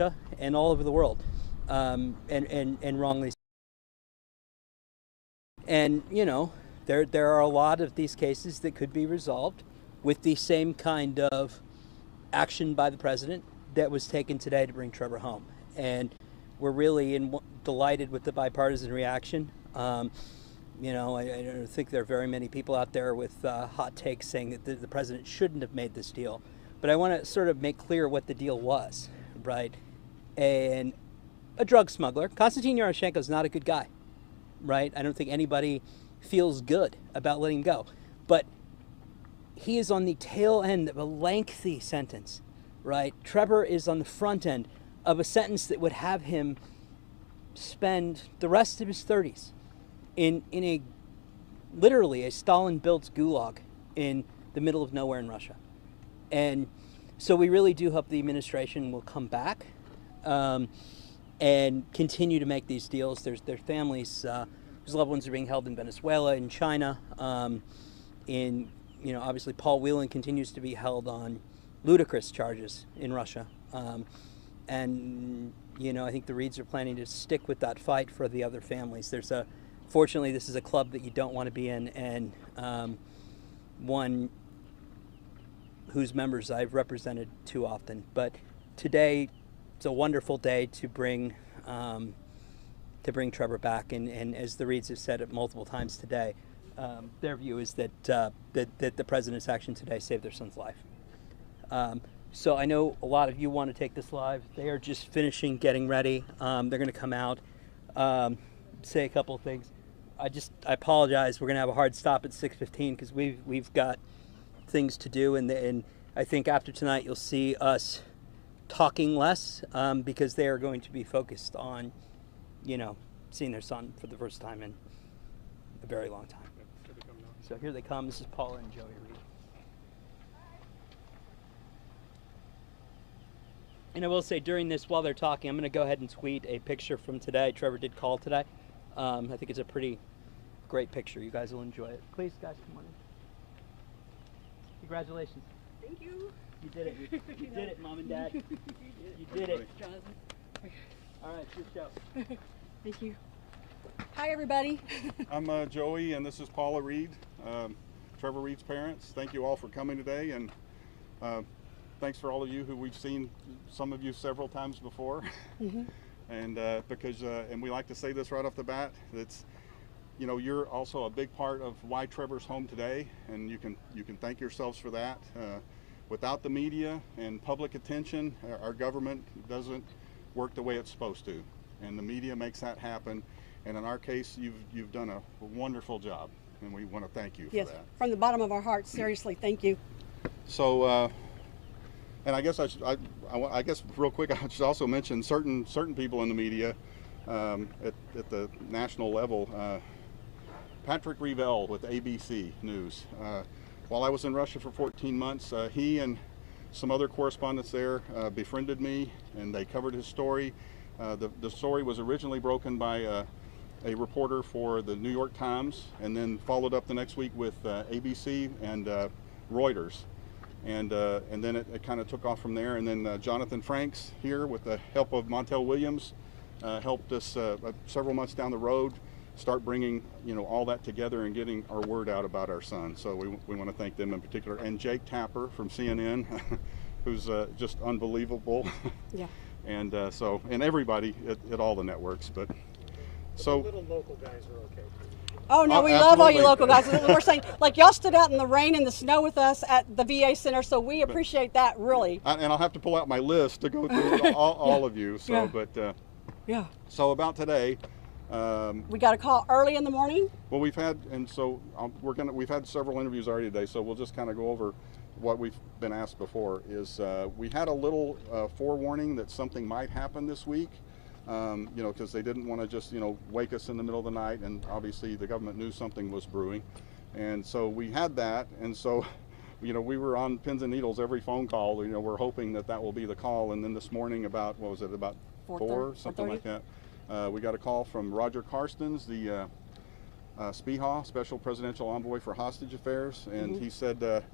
Russia and all over the world, and wrongly. And you know, there are a lot of these cases that could be resolved with the same kind of action by the president that was taken today to bring Trevor home. And we're really delighted with the bipartisan reaction. You know, I don't think there are very many people out there with hot takes saying that the president shouldn't have made this deal. But I want to sort of make clear what the deal was, right? And a drug smuggler, Konstantin Yaroshenko, is not a good guy, right? I don't think anybody feels good about letting him go. But he is on the tail end of a lengthy sentence right? Trevor is on the front end of a sentence that would have him spend the rest of his 30s in a literally a Stalin-built gulag in the middle of nowhere in Russia. And so we really do hope the administration will come back and continue to make these deals. Their families whose loved ones are being held in Venezuela, in China, obviously Paul Whelan continues to be held on ludicrous charges in Russia. And I think the Reeds are planning to stick with that fight for the other families. Fortunately, this is a club that you don't want to be in, and one whose members I've represented too often. But today, it's a wonderful day to bring Trevor back, and as the Reeds have said it multiple times today, their view is that the president's action today saved their son's life. So I know a lot of you want to take this live. They are just finishing getting ready. They're going to come out, say a couple of things. I apologize. We're going to have a hard stop at 6:15 because we've got things to do, and I think after tonight you'll see us talking less because they are going to be focused on, seeing their son for the first time in a very long time. So here they come. This is Paula and Joey Reed. And I will say during this, while they're talking, I'm going to go ahead and tweet a picture from today. Trevor did call today. I think it's a pretty great picture. You guys will enjoy it. Please, guys, come on in. Congratulations. Thank you. You did it. You did it, Mom and Dad. You did it. All right, good show. Thank you. Hi, everybody. I'm Joey, and this is Paula Reed, Trevor Reed's parents. Thank you all for coming today, and thanks for all of you who we've seen, some of you several times before. Mm-hmm. And and we like to say this right off the bat, that's, you're also a big part of why Trevor's home today, and you can thank yourselves for that. Without the media and public attention, our government doesn't work the way it's supposed to, and the media makes that happen. And in our case, you've done a wonderful job, and we want to thank you for that. Yes, from the bottom of our hearts, seriously, thank you. So, and I guess I guess real quick, I should also mention certain people in the media at the national level. Patrick Revell with ABC News. While I was in Russia for 14 months, he and some other correspondents there befriended me, and they covered his story. The story was originally broken by a reporter for the New York Times, and then followed up the next week with ABC and Reuters. And then it kind of took off from there. And then Jonathan Franks here, with the help of Montel Williams, helped us several months down the road start bringing all that together and getting our word out about our son. So we want to thank them in particular, and Jake Tapper from CNN, who's just unbelievable. Yeah. And and everybody at all the networks, but so the little local guys are okay too. Oh no, we love all you local guys. We're saying, like, y'all stood out in the rain and the snow with us at the VA Center, so we appreciate that, really. And I'll have to pull out my list to go through all of you. So, yeah. Yeah. So about today, we got a call early in the morning. Well, we've had several interviews already today, so we'll just kind of go over what we've been asked before. Is we had a little forewarning that something might happen this week. Because they didn't want to just, wake us in the middle of the night, and obviously the government knew something was brewing. And so we had that, and so, we were on pins and needles every phone call. We're hoping that will be the call. And then this morning about, what was it, about 4, something like that, we got a call from Roger Carstens, the SPIHA, Special Presidential Envoy for Hostage Affairs, and mm-hmm. He said,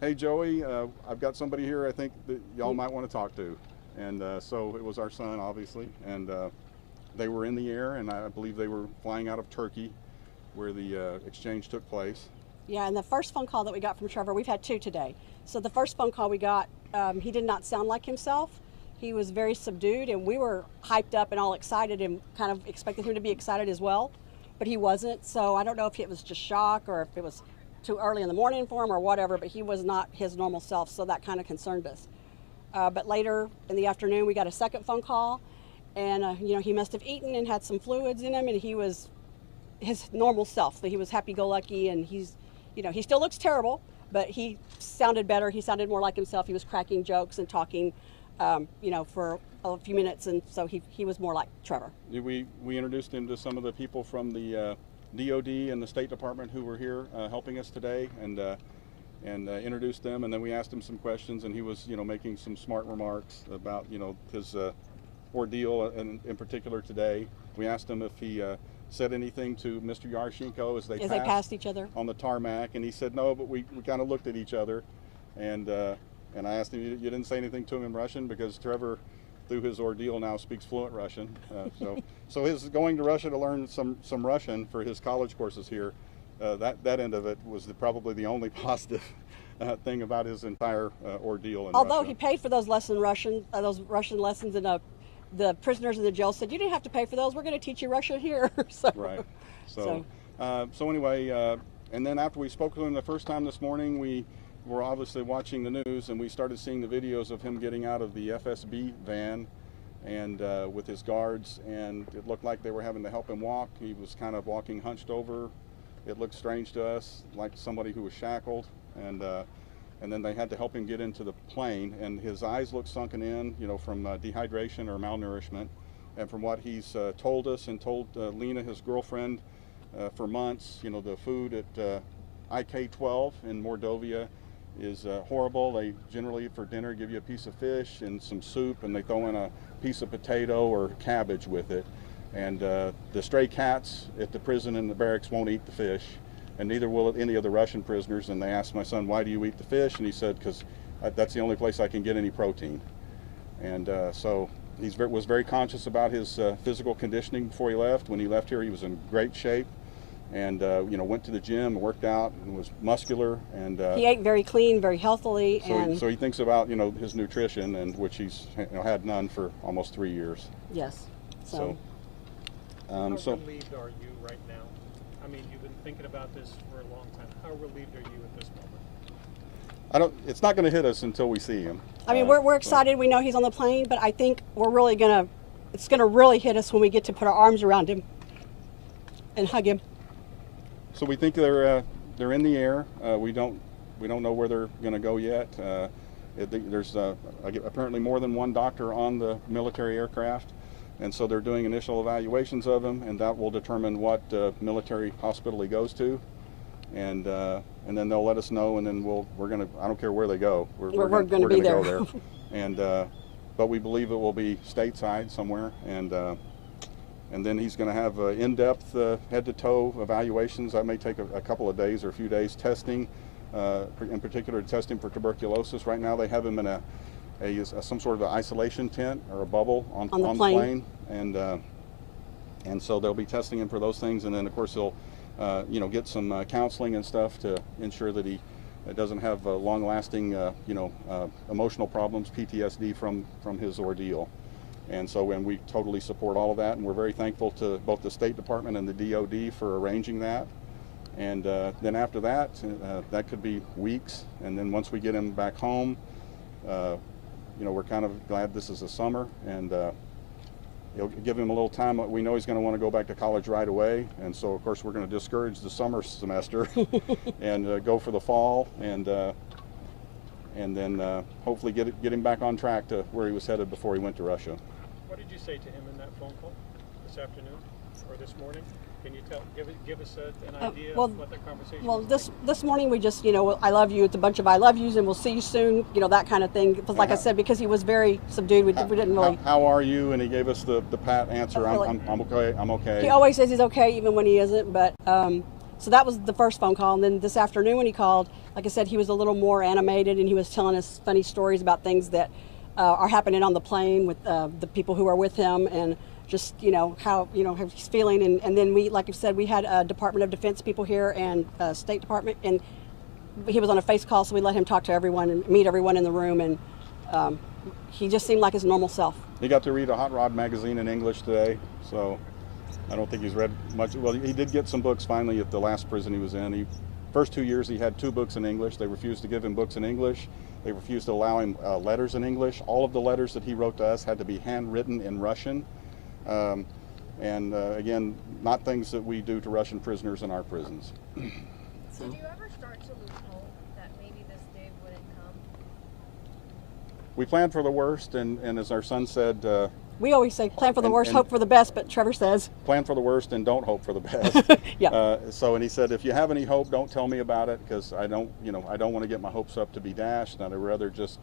hey Joey, I've got somebody here I think that y'all might want to talk to. And so it was our son, obviously, and they were in the air, and I believe they were flying out of Turkey, where the exchange took place. Yeah, and the first phone call that we got from Trevor, we've had 2 today. So the first phone call we got, he did not sound like himself. He was very subdued, and we were hyped up and all excited and kind of expected him to be excited as well, but he wasn't. So I don't know if it was just shock or if it was too early in the morning for him or whatever, but he was not his normal self, so that kind of concerned us. But later in the afternoon, we got a second phone call, and he must have eaten and had some fluids in him, and he was his normal self. So he was happy-go-lucky, and he still looks terrible, but he sounded better. He sounded more like himself. He was cracking jokes and talking, for a few minutes, and so he was more like Trevor. We introduced him to some of the people from the DOD and the State Department who were here helping us today, and introduced them, and then we asked him some questions, and he was making some smart remarks about his ordeal, and in particular today. We asked him if he said anything to Mr. Yaroshenko as they passed each other on the tarmac, and he said no, but we kind of looked at each other, and I asked him, you didn't say anything to him in Russian, because Trevor, through his ordeal, now speaks fluent Russian. So his going to Russia to learn some Russian for his college courses here, that end of it was probably the only positive thing about his entire ordeal in Although Russia. he paid for those Russian lessons, and the prisoners in the jail said, you didn't have to pay for those. We're going to teach you Russian here. Right. So anyway, and then after we spoke to him the first time this morning, we were obviously watching the news, and we started seeing the videos of him getting out of the FSB van and with his guards, and it looked like they were having to help him walk. He was kind of walking hunched over. It looked strange to us, like somebody who was shackled, and then they had to help him get into the plane, and his eyes looked sunken in, from dehydration or malnourishment. And from what he's told us and told Lena, his girlfriend, for months, the food at IK-12 in Mordovia is horrible. They generally, for dinner, give you a piece of fish and some soup, and they throw in a piece of potato or cabbage with it. And the stray cats at the prison and the barracks won't eat the fish, and neither will any of the Russian prisoners. And they asked my son, why do you eat the fish? And he said, because that's the only place I can get any protein. And so he was very conscious about his physical conditioning before he left. When he left here, he was in great shape, and went to the gym, worked out, and was muscular. And he ate very clean, very healthily. So he thinks about his nutrition, and which he's had none for almost 3 years. Yes. How relieved are you right now? I mean, you've been thinking about this for a long time. How relieved are you at this moment? It's not going to hit us until we see him. I mean, we're excited. We know he's on the plane, but I think we're really it's going to really hit us when we get to put our arms around him and hug him. So we think they're in the air. We don't know where they're going to go yet. There's apparently more than one doctor on the military aircraft, and so they're doing initial evaluations of him, and that will determine what military hospital he goes to, and then they'll let us know, and then we're gonna. I don't care where they go. We're gonna be go there, and but we believe it will be stateside somewhere, and then he's going to have in-depth head-to-toe evaluations. That may take a couple of days or a few days. Testing, in particular testing for tuberculosis. Right now they have him in some sort of an isolation tent or a bubble on the plane, and so they'll be testing him for those things. And then of course he'll get some counseling and stuff to ensure that he doesn't have long-lasting emotional problems, PTSD from his ordeal. And so we totally support all of that, and we're very thankful to both the State Department and the DOD for arranging that. And then after that, that could be weeks. And then once we get him back home, we're kind of glad this is the summer, and it'll give him a little time. We know he's going to want to go back to college right away, and so of course we're going to discourage the summer semester and go for the fall, and then hopefully get him back on track to where he was headed before he went to Russia. What did you say to him in that phone call this afternoon or this morning? Can you give us an idea of what that conversation was like? This morning we just, I love you. It's a bunch of I love yous, and we'll see you soon. That kind of thing. Because like I said, because he was very subdued, we didn't really. How are you? And he gave us the pat answer. I'm okay. I'm okay. He always says he's okay, even when he isn't. But so that was the first phone call, and then this afternoon when he called, like I said, he was a little more animated, and he was telling us funny stories about things that are happening on the plane with the people who are with him, and just how he's feeling. And then we, like I said, we had Department of Defense people here and State Department, and he was on a face call, so we let him talk to everyone and meet everyone in the room, and he just seemed like his normal self. He got to read a Hot Rod magazine in English today, so I don't think he's read much. Well, he did get some books finally at the last prison he was in. First 2 years he had 2 books in English. They refused to give him books in English. They refused to allow him letters in English. All of the letters that he wrote to us had to be handwritten in Russian. Again, not things that we do to Russian prisoners in our prisons. Did you ever start to lose hope that maybe we planned for the worst, and as our son said, we always say plan for the worst, and hope for the best, but Trevor says plan for the worst and don't hope for the best. yeah. So, and he said, if you have any hope, don't tell me about it, because I don't want to get my hopes up to be dashed. I'd rather just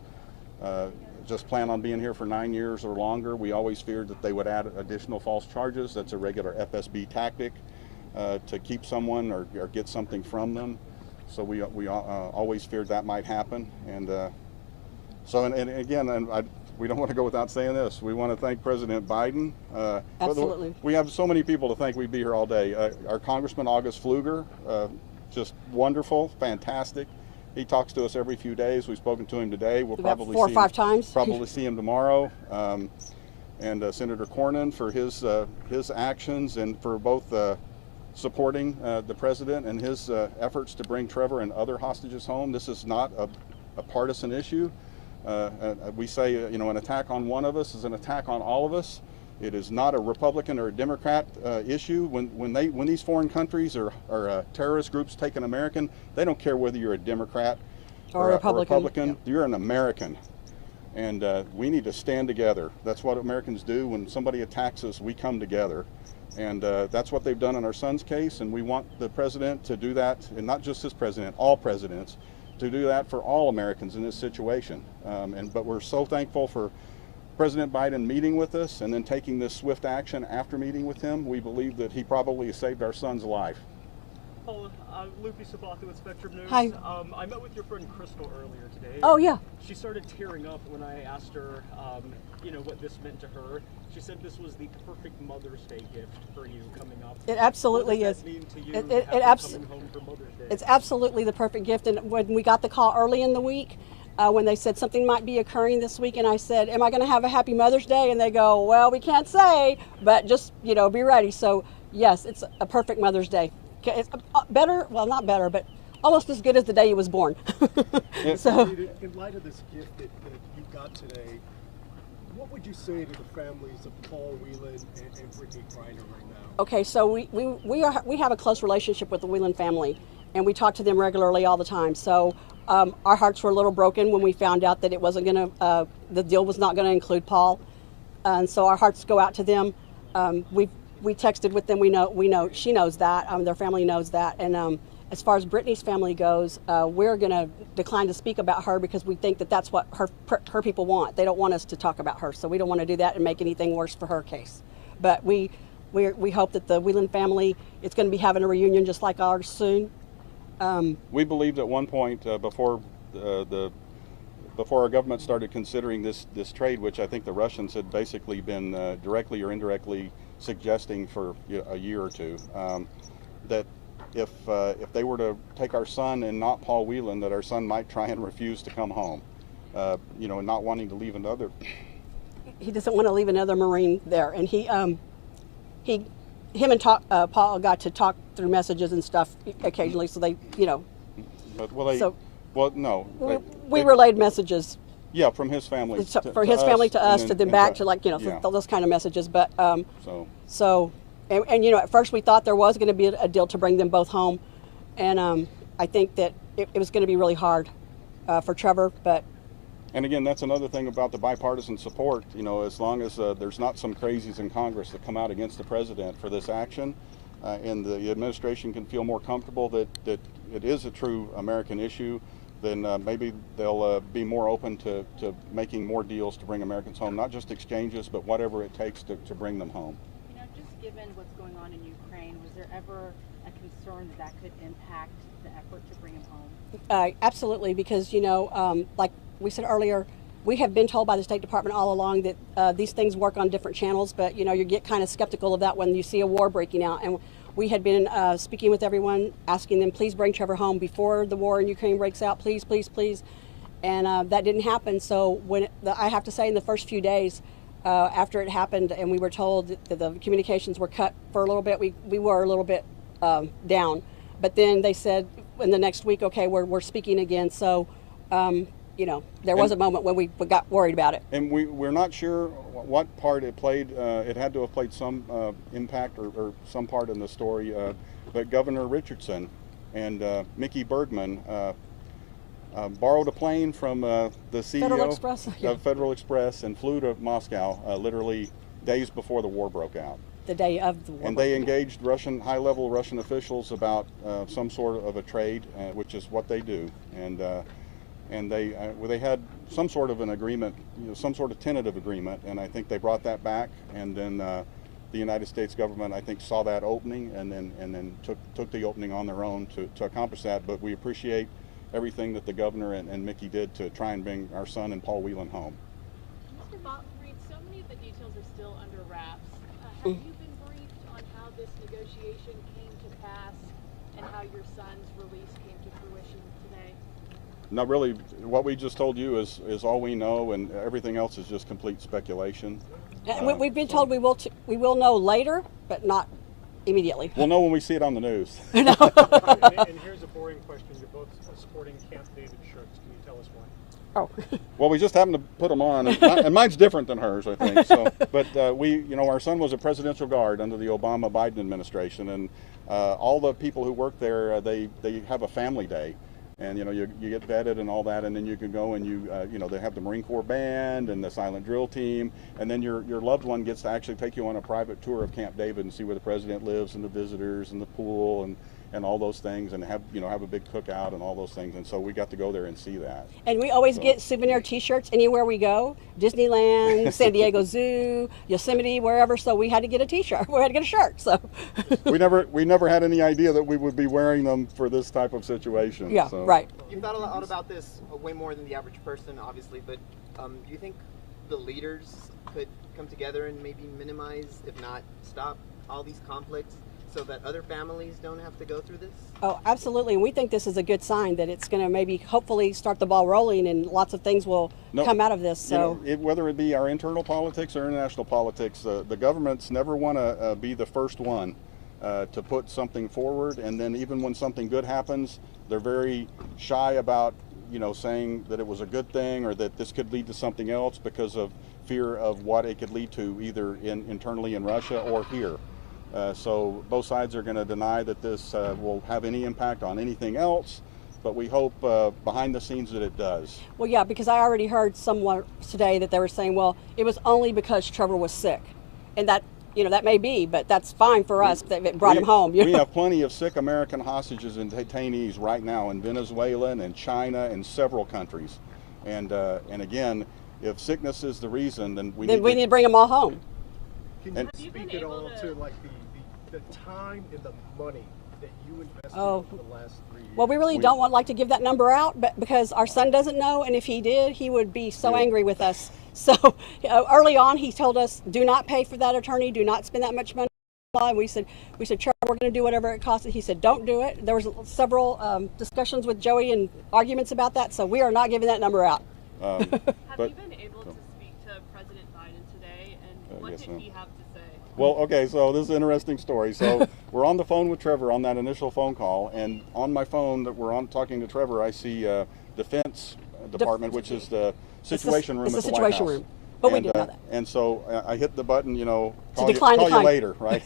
plan on being here for 9 years or longer. We always feared that they would add additional false charges. That's a regular FSB tactic to keep someone or get something from them. So we always feared that might happen. And so, and again, we don't want to go without saying this. We want to thank President Biden. Absolutely. We have so many people to thank. We'd be here all day. Our Congressman August Pfluger, just wonderful, fantastic. He talks to us every few days. We've spoken to him today. We'll probably 4 or 5 times. Probably see him tomorrow. And Senator Cornyn for his actions, and for both supporting the president and his efforts to bring Trevor and other hostages home. This is not a partisan issue. We say, an attack on one of us is an attack on all of us. It is not a Republican or a Democrat issue. When these foreign countries or terrorist groups take an American, they don't care whether you're a Democrat or a Republican. Yeah. You're an American, and we need to stand together. That's what Americans do. When somebody attacks us, we come together, and that's what they've done in our son's case. And we want the president to do that, and not just this president, all presidents, to do that for all Americans in this situation. But we're so thankful for President Biden meeting with us and then taking this swift action after meeting with him. We believe that he probably saved our son's life. Paula, Lupe Sabato with Spectrum News. Hi. I met with your friend Crystal earlier today. Oh yeah. She started tearing up when I asked her, what this meant to her. She said this was the perfect Mother's Day gift for you coming up. It absolutely what is. does that mean to you, coming home for Mother's Day? It's absolutely the perfect gift. And when we got the call early in the week, when they said something might be occurring this week, and I said, am I going to have a happy Mother's Day? And they go, well, we can't say, but just, be ready. So yes, it's a perfect Mother's Day. It's better, well, not better, but almost as good as the day he was born. So, in light of this gift that you got today, what would you say to the families of Paul Whelan and Brittany Griner right now? okay, so we have a close relationship with the Whelan family, and we talk to them regularly all the time. So our hearts were a little broken when we found out that it wasn't going to, the deal was not going to include Paul, and so our hearts go out to them. We texted with them. We know she knows that. Their family knows that. And as far as Brittany's family goes, we're going to decline to speak about her because we think that that's what her people want. They don't want us to talk about her, so we don't want to do that and make anything worse for her case. But we hope that the Whelan family is going to be having a reunion just like ours soon. We believed at one point before our government started considering this trade, which I think the Russians had basically been directly or indirectly suggesting for a year or two, that if they were to take our son and not Paul Whelan, that our son might try and refuse to come home, and not wanting to leave another. He doesn't want to leave another Marine there, and him and Paul got to talk through messages and stuff occasionally. So they, But no. We relayed messages. Yeah, from his family. For his family to us, and to them and back to yeah. those kind of messages. But So at first we thought there was going to be a deal to bring them both home, and I think that it was going to be really hard for Trevor. But and again, that's another thing about the bipartisan support. As long as there's not some crazies in Congress that come out against the president for this action, and the administration can feel more comfortable that it is a true American issue, then maybe they'll be more open to making more deals to bring Americans home, not just exchanges, but whatever it takes to bring them home. Just given what's going on in Ukraine, was there ever a concern that could impact the effort to bring him home? Absolutely, because like we said earlier, we have been told by the State Department all along that these things work on different channels, but you get kind of skeptical of that when you see a war breaking out. And we had been speaking with everyone, asking them, please bring Trevor home before the war in Ukraine breaks out, please, please, please. And that didn't happen. So I have to say, in the first few days after it happened, and we were told that the communications were cut for a little bit, we were a little bit down. But then they said in the next week, okay, we're speaking again. So, there was a moment when we got worried about it. And we're not sure what part it played. It had to have played some impact or some part in the story. But Governor Richardson and Mickey Bergman borrowed a plane from the CEO Federal Express, yeah. of Federal Express and flew to Moscow literally days before the war broke out. The day of the war. And they engaged high-level Russian officials about some sort of a trade, which is what they do. And they had some sort of an agreement, some sort of tentative agreement, and I think they brought that back. And then the United States government, I think, saw that opening and then took the opening on their own to accomplish that. But we appreciate everything that the governor and Mickey did to try and bring our son and Paul Whelan home. Mr. Reed, so many of the details are still under wraps. Have you been briefed on how this negotiation came to pass and how your son's release came to fruition today? Not really. What we just told you is all we know, and everything else is just complete speculation. We've been told we will know later, but not immediately. We'll know when we see it on the news. And here's a boring question. You're both sporting Camp David shirts. Can you tell us why? Oh. Well, we just happened to put them on, and mine's different than hers, I think. So, but our son was a presidential guard under the Obama-Biden administration, and all the people who work there, they have a family day. And you get vetted and all that, and then you can go and they have the Marine Corps band and the silent drill team, and then your loved one gets to actually take you on a private tour of Camp David and see where the president lives and the visitors and the pool and all those things, and have a big cookout and all those things. And so we got to go there and see that. And we always get souvenir T-shirts anywhere we go, Disneyland, San Diego Zoo, Yosemite, wherever. So we had to get a T-shirt. We had to get a shirt. So we never had any idea that we would be wearing them for this type of situation. Yeah, so. right. You've thought a lot about this, way more than the average person, obviously. But do you think the leaders could come together and maybe minimize, if not stop, all these conflicts, so that other families don't have to go through this? Oh, absolutely. And we think this is a good sign that it's going to maybe hopefully start the ball rolling and lots of things will come out of this. So whether it be our internal politics or international politics, the governments never want to be the first one to put something forward. And then even when something good happens, they're very shy about saying that it was a good thing or that this could lead to something else because of fear of what it could lead to either internally in Russia or here. So both sides are going to deny that this will have any impact on anything else, but we hope behind the scenes that it does. Well, yeah, because I already heard someone today that they were saying, well, it was only because Trevor was sick. And that, that may be, but that's fine for us that it brought him home. We have plenty of sick American hostages and detainees right now in Venezuela and China and several countries. And again, if sickness is the reason, then we need to bring them all home. Can you speak at all to like the time and the money that you invested over the last 3 years? Well, we really don't like to give that number out, but because our son doesn't know, and if he did, he would be so angry with us. So early on, he told us, do not pay for that attorney, do not spend that much money. And we said, Trevor, we're going to do whatever it costs. He said, don't do it. There was several discussions with Joey and arguments about that, so we are not giving that number out. Have you been able to speak to President Biden today, and what did he have to say? Well, okay, so this is an interesting story. So we're on the phone with Trevor on that initial phone call, and on my phone that we're on talking to Trevor, I see Defense Department, which is the situation room at the White House. But we didn't know that. And so I hit the button, call decline. you later, right?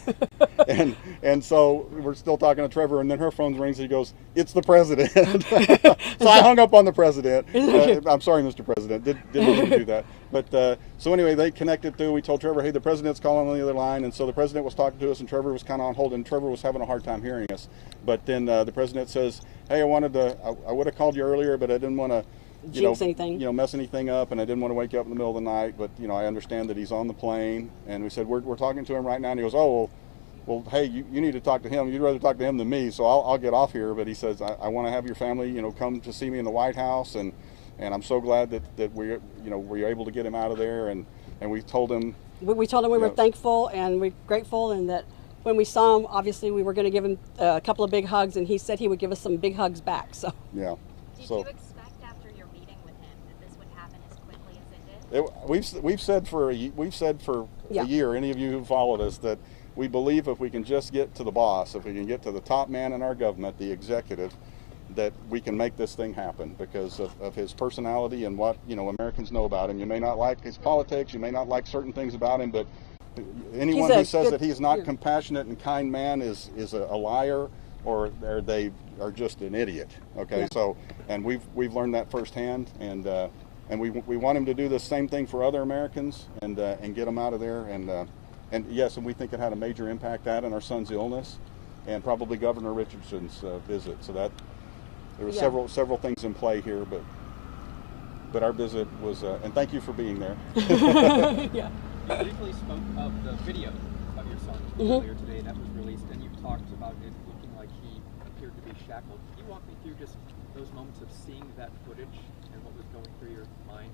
and so we're still talking to Trevor, and then her phone rings, and he goes, it's the president. So I hung up on the president. I'm sorry, Mr. President, didn't mean to do that. But so anyway, they connected through. We told Trevor, hey, the president's calling on the other line, and so the president was talking to us, and Trevor was kind of on hold, and Trevor was having a hard time hearing us. But then the president says, hey, I would have called you earlier, but I didn't want to mess anything up, and I didn't want to wake you up in the middle of the night, but I understand that he's on the plane. And we said, we're talking to him right now, and he goes, oh, well, hey, you need to talk to him. You'd rather talk to him than me, so I'll get off here. But he says, I want to have your family, come to see me in the White House, and I'm so glad that we were able to get him out of there. And we told him we were thankful and we're grateful, and that when we saw him, obviously we were going to give him a couple of big hugs, and he said he would give us some big hugs back. So yeah. Did you expect after your meeting with him that this would happen as quickly as it did? We've said for a year, any of you who followed us, that we believe if we can just get to the boss, if we can get to the top man in our government, the executive, that we can make this thing happen because of his personality and what Americans know about him. You may not like his politics, you may not like certain things about him, but anyone who says that he's not compassionate and kind man is a liar, or they are just an idiot. Okay, so and we've learned that firsthand, and we want him to do the same thing for other Americans, and get them out of there, and yes, and we think it had a major impact, that and our son's illness, and probably Governor Richardson's visit. So that there were several things in play here, but our visit was, and thank you for being there. You briefly spoke of the video of your son earlier today that was released, and you talked about it looking like he appeared to be shackled. Can you walk me through just those moments of seeing that footage and what was going through your mind?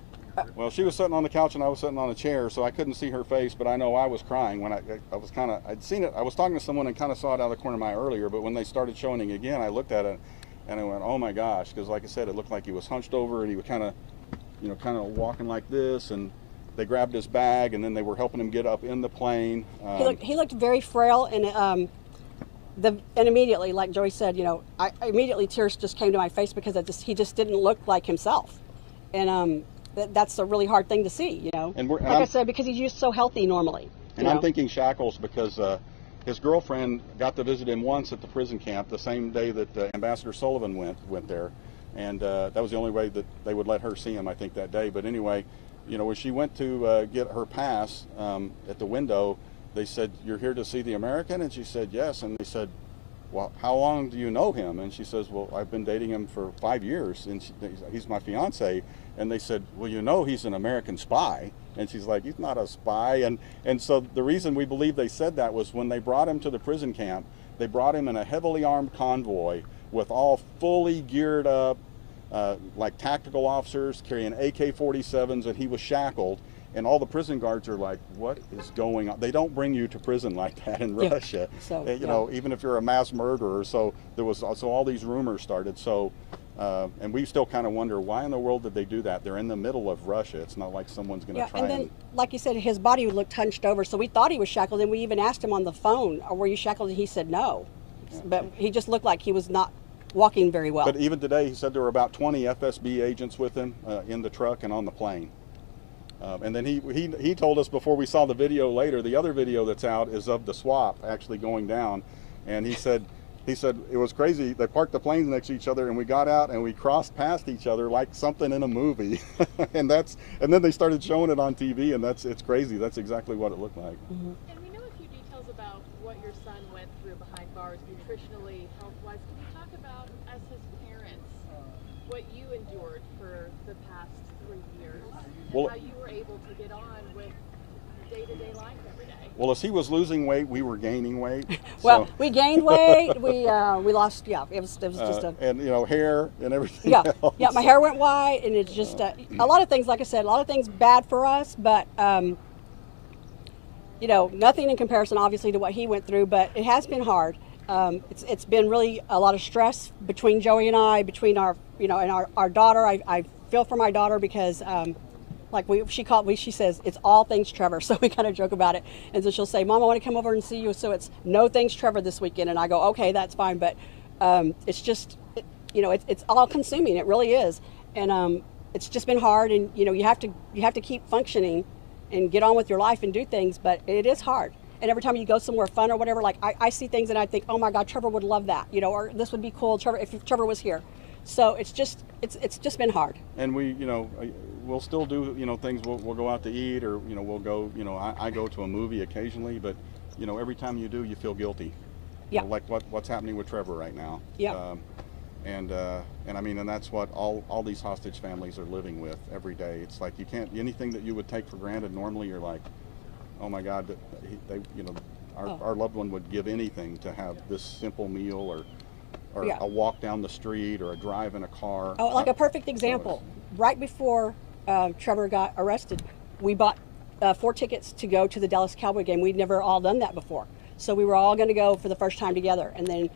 Well, she was sitting on the couch and I was sitting on a chair, so I couldn't see her face, but I know I was crying when I was kind of, I'd seen it. I was talking to someone and kind of saw it out of the corner of my eye earlier, but when they started showing it again, I looked at it and I went, oh my gosh, because like I said, it looked like he was hunched over and he was kind of, walking like this, and they grabbed his bag and then they were helping him get up in the plane. He looked very frail, and immediately, like Joey said, I immediately tears just came to my face because he just didn't look like himself, and that's a really hard thing to see, And like I said, because he's used so healthy normally. And I'm thinking shackles because his girlfriend got to visit him once at the prison camp the same day that Ambassador Sullivan went there, and that was the only way that they would let her see him, I think, that day. But anyway, when she went to get her pass at the window, they said, "You're here to see the American?" And she said, "Yes." And they said, "Well, how long do you know him?" And she says, "Well, I've been dating him for 5 years, and he's my fiance." And they said, "Well, he's an American spy." And she's like, "He's not a spy." And so the reason we believe they said that was when they brought him to the prison camp, they brought him in a heavily armed convoy with all fully geared up, like tactical officers carrying AK-47s, and he was shackled. And all the prison guards are like, "What is going on?" They don't bring you to prison like that in Russia. So, even if you're a mass murderer. So all these rumors started. So, and we still kind of wonder, why in the world did they do that? They're in the middle of Russia. It's not like someone's going to try and then, like you said, his body looked hunched over. So we thought he was shackled, and we even asked him on the phone, "Were you shackled?" And he said no. But he just looked like he was not walking very well. But even today, he said there were about 20 FSB agents with him in the truck and on the plane. And then he told us before we saw the video later, the other video that's out is of the swap actually going down, and he said it was crazy. They parked the planes next to each other, and we got out and we crossed past each other like something in a movie. and then they started showing it on TV, and it's crazy. That's exactly what it looked like. And we know a few details about what your son went through behind bars, nutritionally, health-wise. Can you talk about, as his parents, what you endured for the past 3 years, and how you were able to get on with day-to-day life every day? Well, as he was losing weight, we were gaining weight. Well, we gained weight. We lost. Yeah, it was just and hair and everything. Yeah, else. yeah. My hair went white, and it's just a lot of things. Like I said, a lot of things bad for us, but nothing in comparison, obviously, to what he went through. But it has been hard. It's been really a lot of stress between Joey and I, between our and our daughter. I feel for my daughter because. She says, "It's all things Trevor." So we kind of joke about it. And so she'll say, "Mom, I want to come over and see you." So it's no things Trevor this weekend. And I go, "Okay, that's fine." But it's just, it's all consuming. It really is. And it's just been hard. And, you have to keep functioning and get on with your life and do things. But it is hard. And every time you go somewhere fun or whatever, like I see things and I think, "Oh my God, Trevor would love that," or this would be cool, Trevor, if Trevor was here. So it's just been hard. And we'll still do things. We'll go out to eat, or we'll go. I go to a movie occasionally, but every time you do, you feel guilty. Yeah. Like what's happening with Trevor right now. Yeah. And that's what all these hostage families are living with every day. It's like you can't, anything that you would take for granted normally, you're like, oh my God, our loved one would give anything to have this simple meal or a walk down the street or a drive in a car. Oh, like a perfect example. Right before Trevor got arrested, we bought 4 tickets to go to the Dallas Cowboy game. We'd never all done that before. So we were all going to go for the first time together. And then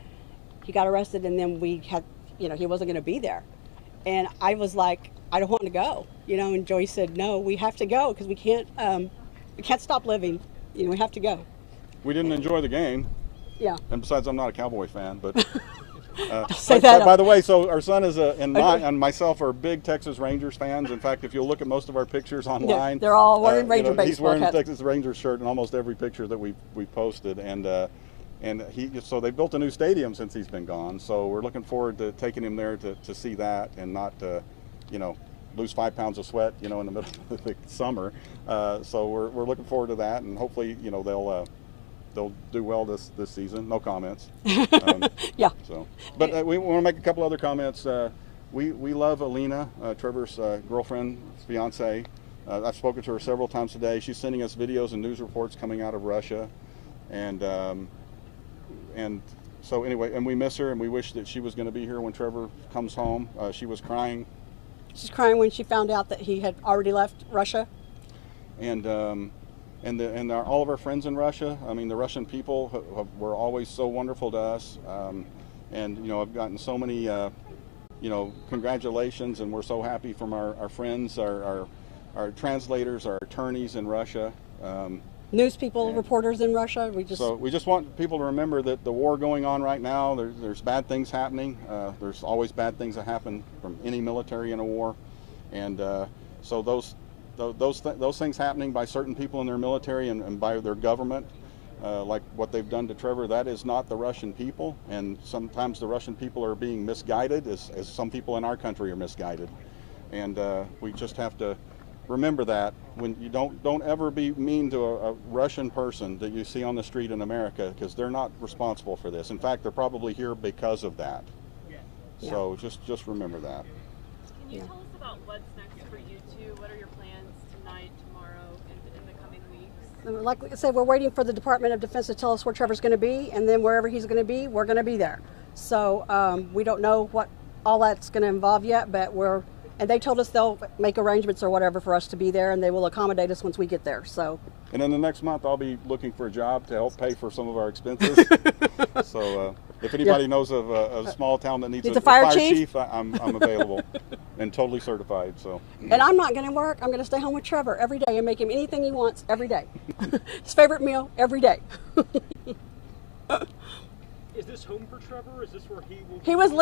he got arrested, and then we had, he wasn't going to be there. And I was like, I don't want to go, and Joey said, no, we have to go because we can't stop living. We have to go. We didn't enjoy the game. Yeah. And besides, I'm not a Cowboy fan, but... Say that. By the way, so our son and myself are big Texas Rangers fans. In fact, if you'll look at most of our pictures online, they're all wearing Ranger baseball He's wearing hats. a Texas Rangers shirt in almost every picture that we posted, and And so they built a new stadium since he's been gone. So we're looking forward to taking him there to see that and not, you know, lose 5 pounds of sweat, you know, in the middle of the summer. So we're looking forward to that, and hopefully, you know, they'll do well this season. No comments. Yeah. So, but we want to make a couple other comments. We love Alina, Trevor's girlfriend, fiance. I've spoken to her several times today. She's sending us videos and news reports coming out of Russia, and so anyway, and we miss her, and we wish that she was going to be here when Trevor comes home. She was crying. She's crying when she found out that he had already left Russia. And all of our friends in Russia. I mean, the Russian people were always so wonderful to us, and you know, I've gotten so many, you know, congratulations, and we're so happy from our friends, our translators, our attorneys in Russia. News people, reporters in Russia. We just want people to remember that the war going on right now, there's bad things happening. There's always bad things that happen from any military in a war, and so those things happening by certain people in their military and by their government, like what they've done to Trevor, that is not the Russian people. And sometimes the Russian people are being misguided, as some people in our country are misguided, and we just have to remember that when you don't ever be mean to a Russian person that you see on the street in America, because they're not responsible for this. In fact, they're probably here because of that. Yeah. So just remember that. Can you tell us about what's next for you two? What are your plans tonight, tomorrow, and in the coming weeks? Like I said, we're waiting for the Department of Defense to tell us where Trevor's going to be, and then wherever he's going to be, we're going to be there. So we don't know what all that's going to involve yet, but and they told us they'll make arrangements or whatever for us to be there, and they will accommodate us once we get there. So. And then the next month, I'll be looking for a job to help pay for some of our expenses. So if anybody knows of a small town that needs a fire chief, I'm available and totally certified. So. And I'm not going to work. I'm going to stay home with Trevor every day and make him anything he wants every day. His favorite meal every day. Is this home for Trevor? Is this where he will? He was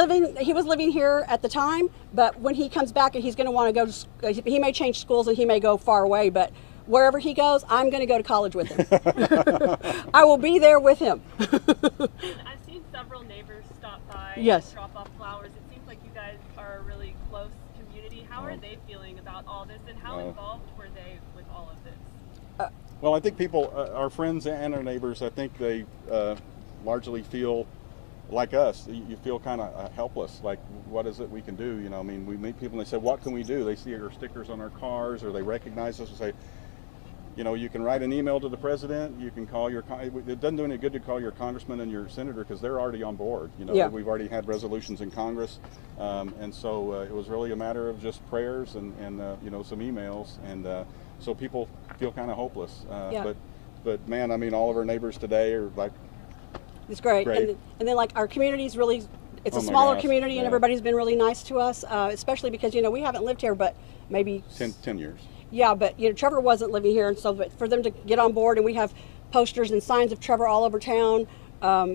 living here at the time, but when he comes back, he's going to want to go to. He may change schools and he may go far away, but wherever he goes, I'm going to go to college with him. I will be there with him. I've seen several neighbors stop by. Yes. And drop off flowers. It seems like you guys are a really close community. How are they feeling about all this, and how involved were they with all of this? Well, I think people, our friends and our neighbors, I think they largely feel like us. You feel kind of helpless, like what is it we can do? You know, I mean, we meet people and they say, what can we do? They see our stickers on our cars, or they recognize us and say, you know, you can write an email to the president, you can call your, it doesn't do any good to call your congressman and your senator, because they're already on board. You know, we've already had resolutions in Congress, and so it was really a matter of just prayers and you know, some emails, and so people feel kind of hopeless. But man, I mean, all of our neighbors today are like, it's great. And then like our community's really, it's a smaller community, and everybody's been really nice to us, especially because, you know, we haven't lived here but maybe 10 years. Yeah, but you know, Trevor wasn't living here, and so but for them to get on board, and we have posters and signs of Trevor all over town.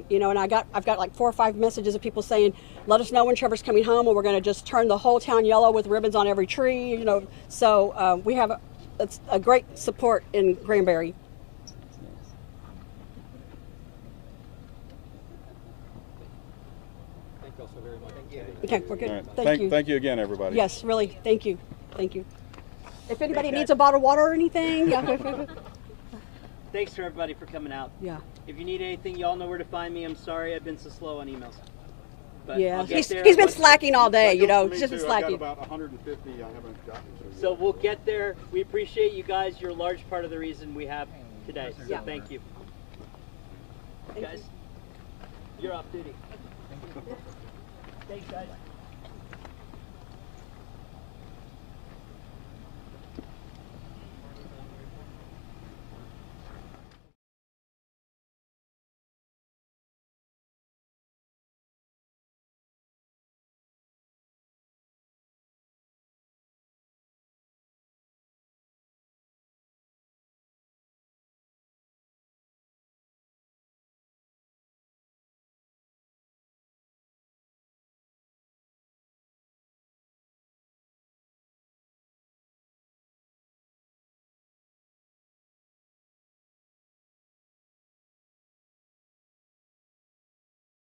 You know, and I've got like 4 or 5 messages of people saying, let us know when Trevor's coming home, and we're going to just turn the whole town yellow with ribbons on every tree. You know, so we have a great support in Granbury. Okay, we're good. Right. Thank you again, everybody. Yes, really. Thank you. Thank you. If anybody needs a bottle of water or anything. Thanks to everybody for coming out. Yeah. If you need anything, y'all know where to find me. I'm sorry I've been so slow on emails. But yeah, he's been slacking all day, you know. He's just been slacking. I've got about 150 I haven't gotten to. So we'll get there. We appreciate you guys. You're a large part of the reason we have today. So yeah. Thank you. Guys, you're off duty. Thanks, guys.